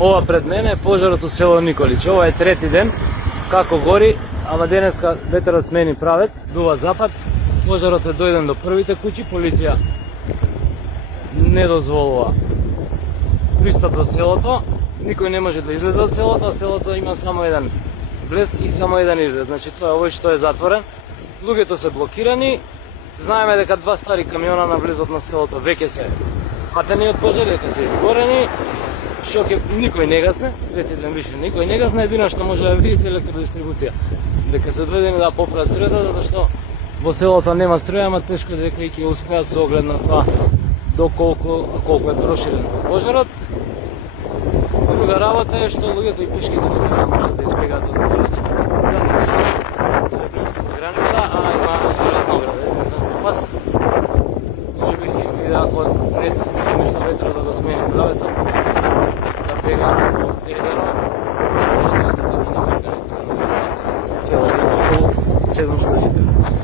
Ова пред мене е пожарот у село Николич. Ова е трети ден како гори, ама денеска ветерот смени правец, дува запад. Пожарот е дојден до првите куќи, полиција не дозволува пристап до селото, никој не може да излезе од селото, а селото има само еден влез и само еден излез. Значи тоа е овој што е затворен. Луѓето се блокирани. Знаеме дека два стари камиона на влезот на селото веќе се фатени од пожар, дека се изгорени. Шок е, никој не гасне, трети ден више никој не гасне, едино што може да видите електродистрибуција. Дека се доведени да поправат струјата, затоа што во селото нема струја, ама тешко дека и ќе успеат со оглед на тоа колку е проширен пожарот. Друга работа е што луѓето и пешки не можат да избегаат од Николич. Тоа е близко до граница, а има железна ограда, еден спас. Може би ако не се случи нешто ветро да го смени правецот, да бегаат во езеро, нешто истото да не може да село има околу 700 жители.